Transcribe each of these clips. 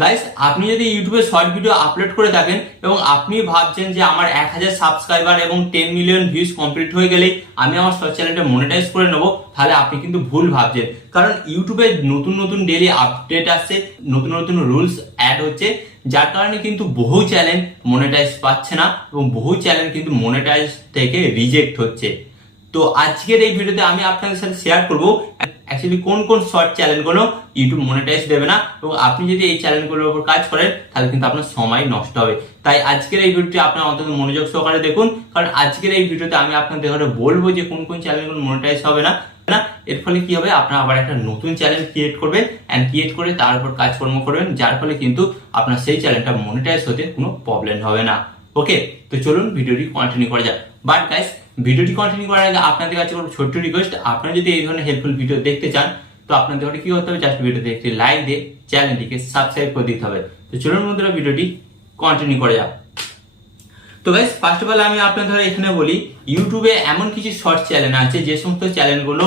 Guys আপনি যদি ইউটিউবে শর্ট ভিডিও আপলোড করে থাকেন এবং আপনি ভাবছেন যে আমার এক হাজার সাবস্ক্রাইবার এবং টেন মিলিয়ন ভিউজ কমপ্লিট হয়ে গেলেই আমি আমার শর্ট চ্যানেলটা মনিটাইজ করে নেব, তাহলে আপনি কিন্তু ভুল ভাবছেন। কারণ ইউটিউবে নতুন নতুন ডেলি আপডেট আসছে, নতুন নতুন রুলস অ্যাড হচ্ছে, যার কারণে কিন্তু বহু চ্যানেল মনিটাইজ পাচ্ছে না এবং বহু চ্যানেল কিন্তু মনিটাইজ থেকে রিজেক্ট হচ্ছে। তো আজকের এই ভিডিওতে আমি আপনাদের সাথে শেয়ার করব। অ্যাকচুয়ালি কোন কোন শর্ট চ্যানেলগুলো ইউটিউব মনিটাইজ দেবে না এবং আপনি যদি এই চ্যানেলগুলোর উপর কাজ করেন, তাহলে কিন্তু আপনার সময় নষ্ট হবে। তাই আজকের এই ভিডিওটি আপনার অন্তত মনোযোগ সহকারে দেখুন, কারণ আজকের এই ভিডিওতে আমি আপনাদের ঘরে বলব যে কোন কোন চ্যানেলগুলো মনিটাইজ হবে না। না, এর ফলে কি হবে? আপনার আবার একটা নতুন চ্যানেল ক্রিয়েট করবেন অ্যান্ড ক্রিয়েট করে তার উপর কাজকর্ম করবেন, যার ফলে কিন্তু আপনার সেই চ্যানেলটা মনিটাইজ হতে কোনো প্রবলেম হবে না। ওকে তো চলুন ভিডিওটি কন্টিনিউ করা যাক। বাট গাইস ভিডিওটি কন্টিনিউ করার আগে আপনাদের কাছে কোনো ছোট্ট রিকোয়েস্ট আপনারা যদি এই ধরনের হেল্পফুল ভিডিও দেখতে চান, তো আপনাদের ঘরে কি করতে হবে? জাস্ট ভিডিওতে একটি লাইক দিয়ে চ্যানেলটিকে সাবস্ক্রাইব করে দিতে হবে। তো চলুন বন্ধুরা ভিডিওটি কন্টিনিউ করা যাক। তো গাইস ফার্স্ট অফ অল আমি আপনাদের এখানে বলি ইউটিউবে এমন কিছু শর্ট চ্যানেল আছে, যে সমস্ত চ্যানেলগুলো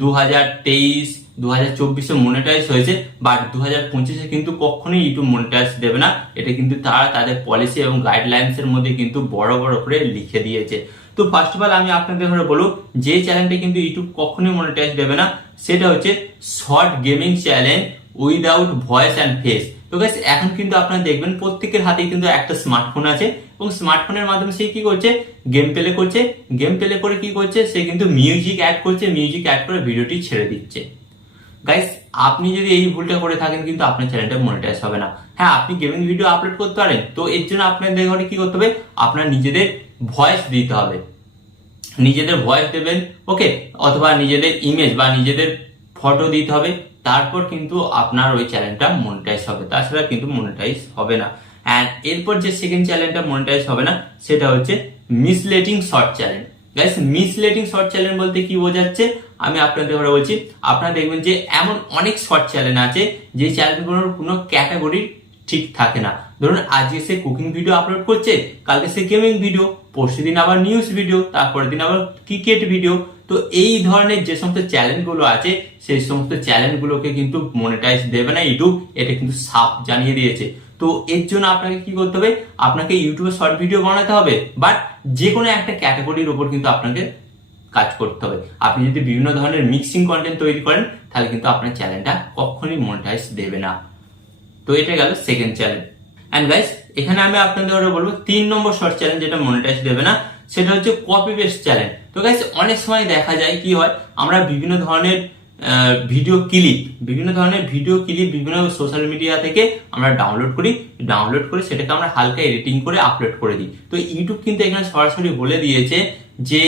দু হাজার তেইশ দু হাজার চব্বিশে মনিটাইজ হয়েছে বাট দু হাজার পঁচিশে কিন্তু কখনোই ইউটিউব মনিটাইজ দেবে না। এটা কিন্তু তারা তাদের পলিসি এবং গাইডলাইন্স এর মধ্যে কিন্তু বড় বড় করে লিখে দিয়েছে। তো ফার্স্ট অফ অল আমি আপনাদের ঘরে বলব যে চ্যানেলটা কিন্তু ইউটিউব কখনোই মনিটাইজ দেবে না, সেটা হচ্ছে short gaming channel without voice and face তো গাইস এখন কিন্তু আপনারা দেখবেন প্রত্যেকের হাতেই কিন্তু একটা স্মার্টফোন আছে এবং স্মার্টফোনের মাধ্যমে সে কি করছে? গেম প্লে করছে। গেম প্লে করে কি করছে? সে কিন্তু মিউজিক অ্যাড করছে মিউজিক অ্যাড করে ভিডিওটি ছেড়ে দিচ্ছে। গাইস আপনি যদি এই ভুলটা করে থাকেন কিন্তু আপনার চ্যানেলটা মনিটাইজ হবে না। হ্যাঁ আপনি গেমিং ভিডিও আপলোড করতে পারেন। তো এর জন্য আপনাদের ঘরে কি করতে হবে? আপনার নিজেদের ভয়েস দিতে হবে। নিজেদের ভয়েস দেবেন ওকে অথবা নিজেদের ইমেজ বা নিজেদের ফটো দিতে হবে। তারপর কিন্তু আপনার ওই চ্যানেলটা মনিটাইজ হবে। তাছাড়া কিন্তু মনিটাইজ হবে না। অ্যান্ড এরপর যে সেকেন্ড চ্যানেলটা মনিটাইজ হবে না, সেটা হচ্ছে misleading short channel guys misleading short channel বলতে কি বোঝাচ্ছে? আমি আপনাদের ঘরে বলছি, আপনারা দেখবেন যে এমন অনেক শর্ট চ্যানেল আছে, যে চ্যানেলগুলোর কোনো ক্যাটাগরি ঠিক থাকে না। ধরুন, আজকে সে কুকিং ভিডিও আপলোড করছে, কালকে সে গেমিং ভিডিও পরশু দিন আবার নিউজ ভিডিও তারপরের দিন আবার ক্রিকেট ভিডিও তো এই ধরনের যে সমস্ত চ্যানেলগুলো আছে, সেই সমস্ত চ্যানেলগুলোকে কিন্তু মনিটাইজ দেবে না ইউটিউব, এটা কিন্তু সাপ জানিয়ে দিয়েছে। তো এর জন্য আপনাকে কি করতে হবে? আপনাকে ইউটিউবে শর্ট ভিডিও বানাতে হবে বাট যে কোনো একটা ক্যাটাগরির উপর কিন্তু আপনাকে কাজ করতে হবে। আপনি যদি বিভিন্ন ধরনের মিক্সিং কন্টেন্ট তৈরি করেন, তাহলে কিন্তু আপনার চ্যানেলটা কখনোই মনিটাইজ দেবে না। তো এটা গেল সেকেন্ড চ্যানেল অ্যান্ড গাইস এখানে আমি আপনাদের ঘরে বলব, তিন নম্বর শর্ট চ্যানেল যেটা মনিটাইজ দেবে না, সেটা হচ্ছে কপি পেস্ট চ্যানেল তো গাইস অনেক সময় দেখা যায় কি হয়, আমরা বিভিন্ন ধরনের ভিডিও ক্লিপ বিভিন্ন ধরনের ভিডিও ক্লিপ বিভিন্ন সোশ্যাল মিডিয়া থেকে আমরা ডাউনলোড করি ডাউনলোড করে সেটাকে আমরা হালকা এডিটিং করে আপলোড করে দিই। তো ইউটিউব কিন্তু এখানে সরাসরি বলে দিয়েছে যে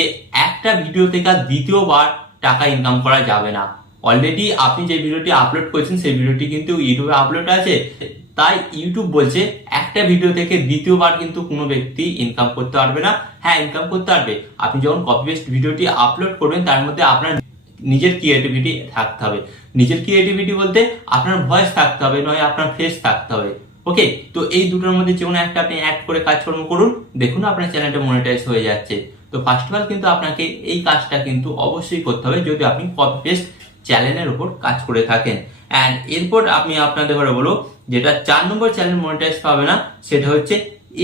একটা ভিডিও থেকে দ্বিতীয়বার টাকা ইনকাম করা যাবে না। অলরেডি আপনি যে ভিডিওটি আপলোড করেছেন, সেই ভিডিওটি কিন্তু ইউটিউবে আপলোড আছে। তাই ইউটিউব বলছে, একটা ভিডিও থেকে দ্বিতীয়বার কিন্তু কোনো ব্যক্তি ইনকাম করতে পারবে না। হ্যাঁ ইনকাম করতে পারবে। আপনি যখন কপি পেস্ট ভিডিওটি আপলোড করবেন, তার মধ্যে আপনার নিজের ক্রিয়েটিভিটি থাকতে হবে। নিজের ক্রিয়েটিভিটি বলতে আপনার ভয়েস থাকতে হবে, নয় আপনার ফেস থাকতে হবে। ওকে তো এই দুটোর মধ্যে যে কোনো একটা আপনি অ্যাড করে কাজকর্ম করুন। দেখুন আপনার চ্যানেলটা মনিটাইজ হয়ে যাচ্ছে। তো ফার্স্ট অফ অল কিন্তু আপনাকে এই কাজটা কিন্তু অবশ্যই করতে হবে। যদি আপনি কপি পেস্ট চ্যানেলের উপর কাজ করে থাকেন। অ্যান্ড এরপর আমি আপনাদের ঘরে বলব, যেটা চার নম্বর চ্যানেল মনিটাইজ পাবে না, সেটা হচ্ছে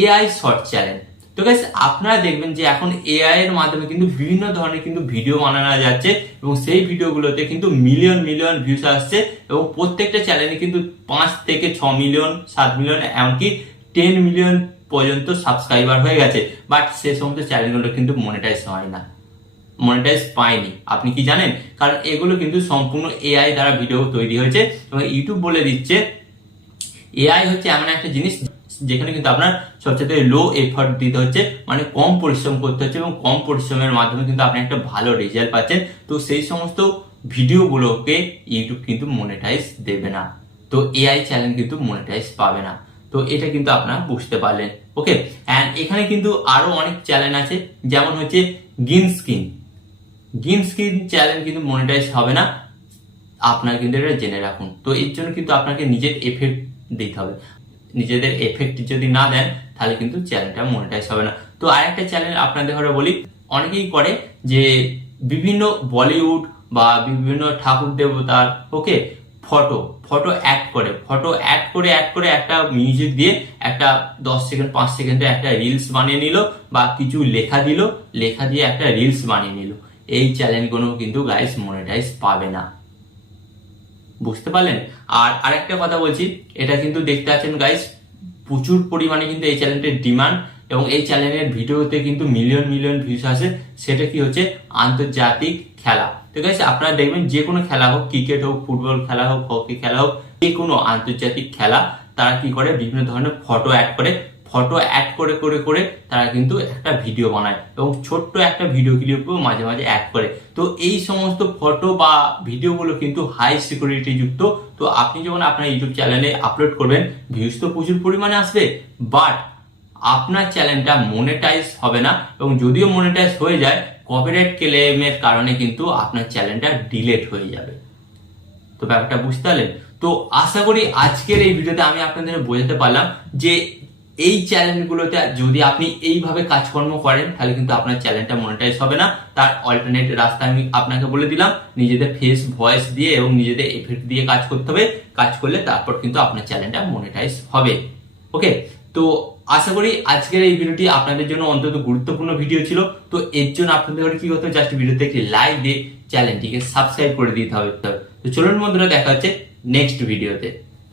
এআই শর্ট চ্যানেল তো গাইস আপনারা দেখবেন যে এখন এআই এর মাধ্যমে কিন্তু বিভিন্ন ধরনের কিন্তু ভিডিও বানানো যাচ্ছে এবং সেই ভিডিওগুলোতে কিন্তু মিলিয়ন মিলিয়ন ভিউস আসছে এবং প্রত্যেকটা চ্যানেলে কিন্তু পাঁচ থেকে ছ মিলিয়ন সাত মিলিয়ন এমনকি টেন মিলিয়ন পর্যন্ত সাবস্ক্রাইবার হয়ে গেছে। বাট সে সমস্ত চ্যানেলগুলো কিন্তু মনিটাইজ হয় না। মনিটাইজ পায়নি। আপনি কি জানেন? কারণ এগুলো কিন্তু সম্পূর্ণ এআই দ্বারা ভিডিও তৈরি হয়েছে এবং ইউটিউব বলে দিচ্ছে এআই হচ্ছে এমন একটা জিনিস যেখানে কিন্তু আপনার সবচেয়ে লো এফর্ট দিতে হচ্ছে মানে কম পরিশ্রম করতে হচ্ছে এবং কম পরিশ্রমের মাধ্যমে কিন্তু আপনি একটা ভালো রেজাল্ট পাচ্ছেন। তো সেই সমস্ত ভিডিওগুলোকে ইউটিউব কিন্তু মনিটাইজ দেবে না। তো এআই চ্যানেল কিন্তু মনিটাইজ পাবে না। তো এটা কিন্তু আপনারা বুঝতে পারলেন। ওকে অ্যান্ড এখানে কিন্তু আরও অনেক চ্যানেল আছে, যেমন হচ্ছে green screen green screen channel কিন্তু মনিটাইজ হবে না। আপনার কিন্তু এটা জেনে রাখুন। তো এর জন্য কিন্তু আপনাকে নিজের এফেক্ট দিতে হবে। নিজেদের এফেক্ট যদি না দেন, তাহলে কিন্তু চ্যানেলটা মনিটাইজ হবে না। তো আরেকটা চ্যানেল আপনাদের ঘরে বলি। অনেকেই করে যে বিভিন্ন বলিউড বা বিভিন্ন ঠাকুর দেবতার, ওকে ফটো ফটো অ্যাড করে ফটো অ্যাড করে অ্যাড করে একটা মিউজিক দিয়ে একটা দশ সেকেন্ড পাঁচ সেকেন্ডে একটা রিলস বানিয়ে নিল বা কিছু লেখা দিল, লেখা দিয়ে একটা রিলস বানিয়ে নিল। এই চ্যানেলগুলো কিন্তু গাইস মনিটাইজ পাবে না। বুঝতে পারলেন? আর আরেকটা কথা বলছি, এটা কিন্তু দেখতে আছেন গাইস প্রচুর পরিমাণে কিন্তু এই চ্যানেলটির ডিমান্ড এবং এই চ্যানেলের ভিডিওতে কিন্তু মিলিয়ন মিলিয়ন ভিউস আসে। সেটা কি হচ্ছে? আন্তর্জাতিক খেলা। তো গাইস আপনারা দেখবেন যে কোনো খেলা হোক ক্রিকেট হোক ফুটবল খেলা হোক হকি খেলা হোক, যে কোনো আন্তর্জাতিক খেলা, তারা কি করে? বিভিন্ন ধরনের ফটো অ্যাড করে। ফটো অ্যাড করে করে করে তারা কিন্তু একটা ভিডিও বানায় এবং ছোট্ট একটা ভিডিও ক্লিপও মাঝে মাঝে অ্যাড করে। তো এই সমস্ত ফটো বা ভিডিওগুলো কিন্তু হাই সিকিউরিটি যুক্ত। তো আপনি যখন আপনার ইউটিউব চ্যানেলে আপলোড করবেন ভিউজ তো প্রচুর পরিমাণে আসবে বাট আপনার চ্যানেলটা মনিটাইজ হবে না এবং যদিও মনিটাইজ হয়ে যায় কপিরাইট ক্লেমের কারণে কিন্তু আপনার চ্যানেলটা ডিলেট হয়ে যাবে। তো ব্যাপারটা বুঝতে পারলেন? তো আশা করি আজকের এই ভিডিওতে আমি আপনাদের বোঝাতে পারলাম যে এই চ্যানেলগুলোতে যদি আপনি এইভাবে কাজকর্ম করেন, তাহলে কিন্তু আপনার চ্যানেলটা মনিটাইজ হবে না। তার অল্টারনেট রাস্তা আমি আপনাকে বলে দিলাম, নিজেদের ফেস ভয়েস দিয়ে এবং নিজেদের এফেক্ট দিয়ে কাজ করতে হবে। কাজ করলে তারপর কিন্তু আপনার চ্যানেলটা মনিটাইজ হবে। ওকে তো আশা করি আজকের এই ভিডিওটি আপনাদের জন্য অন্তত গুরুত্বপূর্ণ ভিডিও ছিল। তো এর জন্য আপনাদের কি করতে জাস্ট ভিডিওতে একটি লাইক দিয়ে চ্যানেলটিকে সাবস্ক্রাইব করে দিতে হবে। তো চলুন বন্ধুরা, দেখা হচ্ছে নেক্সট ভিডিওতে